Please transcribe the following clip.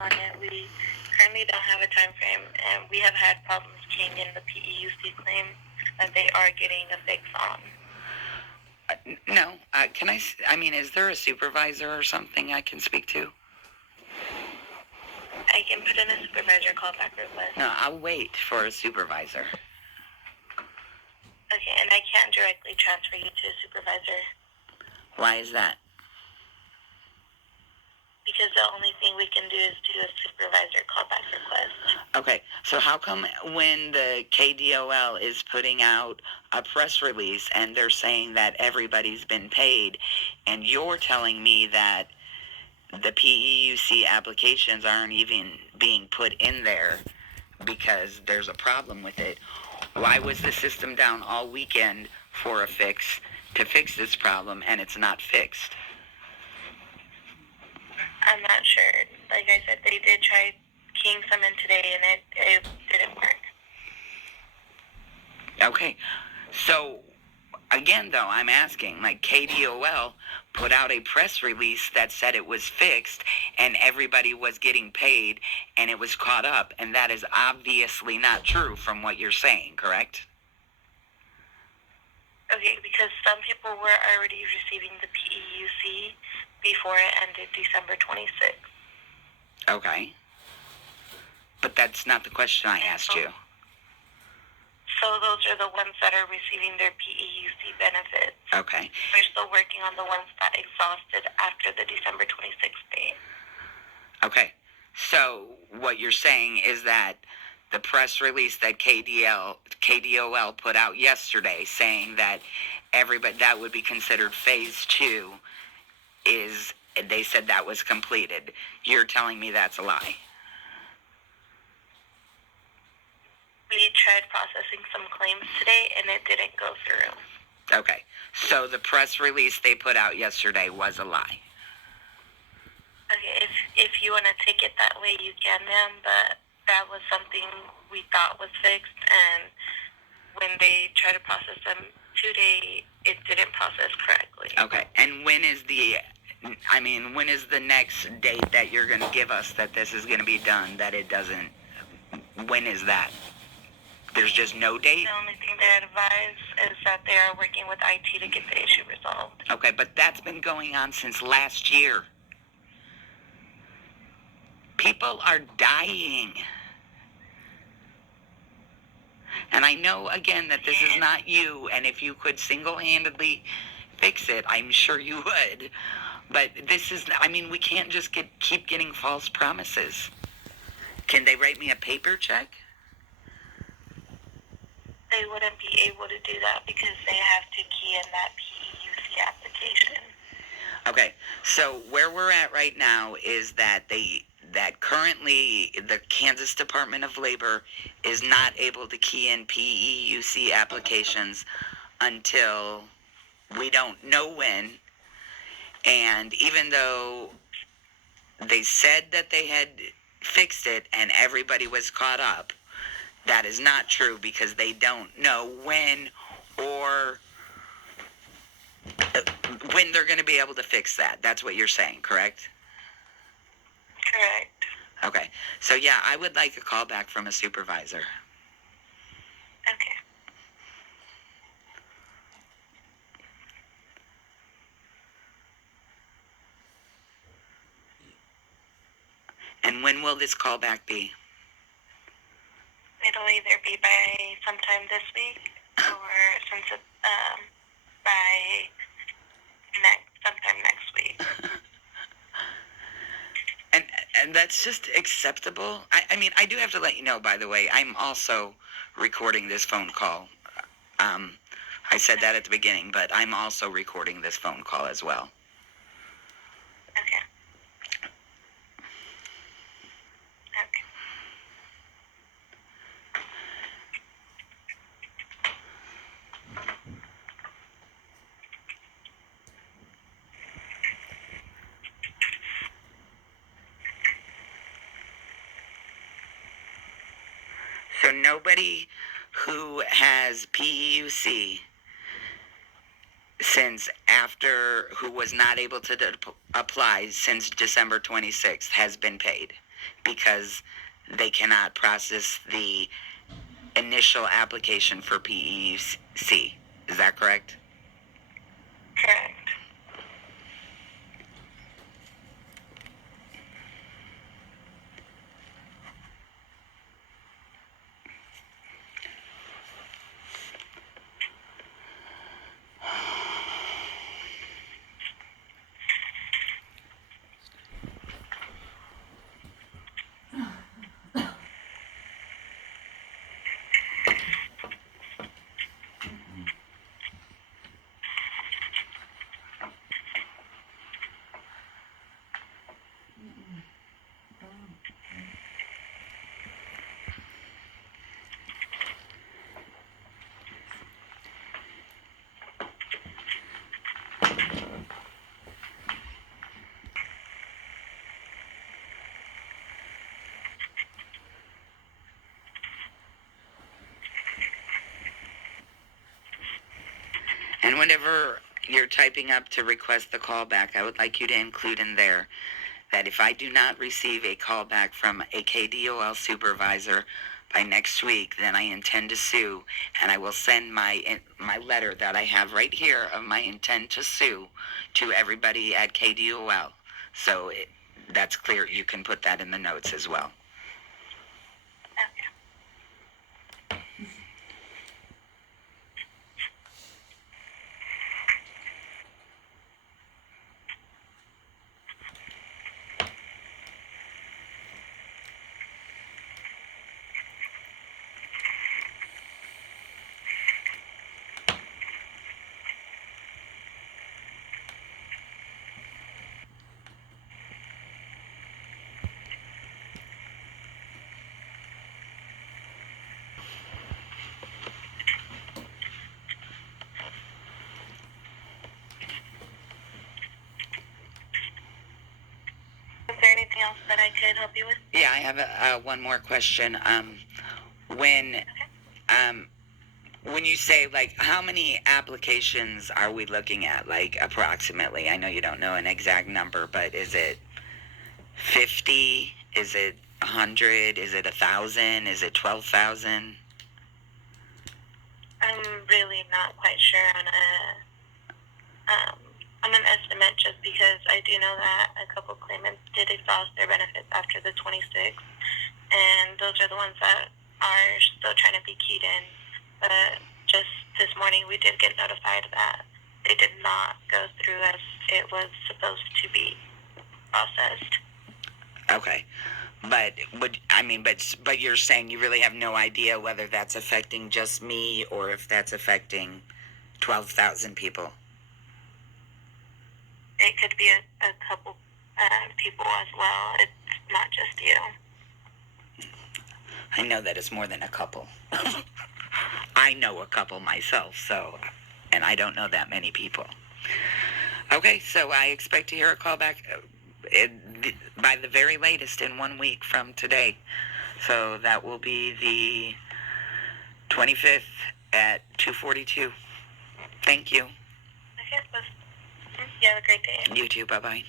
on it. We currently don't have a time frame, and we have had problems keying in the PEUC claim that they are getting a fix on. No, I mean, is there a supervisor or something I can speak to? I can put in a supervisor callback request. No, I'll wait for a supervisor. Okay, and I can't directly transfer you to a supervisor. Why is that? Because the only thing we can do is do a supervisor callback request. Okay, so how come when the KDOL is putting out a press release and they're saying that everybody's been paid, and you're telling me that the PEUC applications aren't even being put in there because there's a problem with it? Why was the system down all weekend for a fix to fix this problem and it's not fixed? I'm not sure. Like I said, they did try keying some in today, and it didn't work. Okay, so again, though, I'm asking, like, KDOL put out a press release that said it was fixed and everybody was getting paid and it was caught up, and that is obviously not true from what you're saying, correct? Okay, because some people were already receiving the PEUC before it ended December 26th. Okay. But that's not the question I asked you. So those are the ones that are receiving their PEUC benefits. Okay. We're still working on the ones that exhausted after the December 26th date. Okay. So what you're saying is that the press release that KDOL put out yesterday saying that everybody that would be considered phase 2 is, they said that was completed. You're telling me that's a lie. We tried processing some claims today, and it didn't go through. Okay, so the press release they put out yesterday was a lie. Okay, if you want to take it that way, you can, ma'am, but that was something we thought was fixed, and when they tried to process them today, it didn't process correctly. Okay, and when is the next date that you're going to give us that this is going to be done, that it doesn't, when is that? There's just no date? The only thing they advise is that they are working with IT to get the issue resolved. Okay, but that's been going on since last year. People are dying. And I know, again, that this is not you, and if you could single-handedly fix it, I'm sure you would. But this is, we can't just keep getting false promises. Can they write me a paper check? They wouldn't be able to do that because they have to key in that PEUC application. Okay, so where we're at right now is that currently the Kansas Department of Labor is not able to key in PEUC applications until we don't know when. And even though they said that they had fixed it and everybody was caught up, that is not true because they don't know when or when they're going to be able to fix that. That's what you're saying, correct? Correct. Okay. So, yeah, I would like a call back from a supervisor. Okay. And when will this call back be? It'll either be by sometime this week or by sometime next week. And that's just acceptable. I do have to let you know, by the way, I'm also recording this phone call. I said that at the beginning, but I'm also recording this phone call as well. Okay. Okay. So nobody who has PEUC who was not able to apply since December 26th has been paid. because they cannot process the initial application for PEUC. Is that correct? Correct. And whenever you're typing up to request the callback, I would like you to include in there that if I do not receive a callback from a KDOL supervisor by next week, then I intend to sue, and I will send my letter that I have right here of my intent to sue to everybody at KDOL. So that's clear. You can put that in the notes as well. Okay. Is there anything else that I could help you with? Yeah, I have one more question. When you say, like, how many applications are we looking at, like, approximately? I know you don't know an exact number, but is it 50? Is it 100? Is it 1,000? Is it 12,000? I'm really not quite sure on an estimate, just because I do know that a couple claimants did exhaust their benefits after the 26th, and those are the ones that are still trying to be keyed in. But just this morning, we did get notified that they did not go through as it was supposed to be processed. Okay. But you're saying you really have no idea whether that's affecting just me or if that's affecting 12,000 people. It could be a couple people as well. It's not just you. I know that it's more than a couple. I know a couple myself, and I don't know that many people. Okay, so I expect to hear a call back by the very latest in 1 week from today. So that will be the 25th at 2:42. Thank you. Okay, you have a great day. You too. Bye-bye.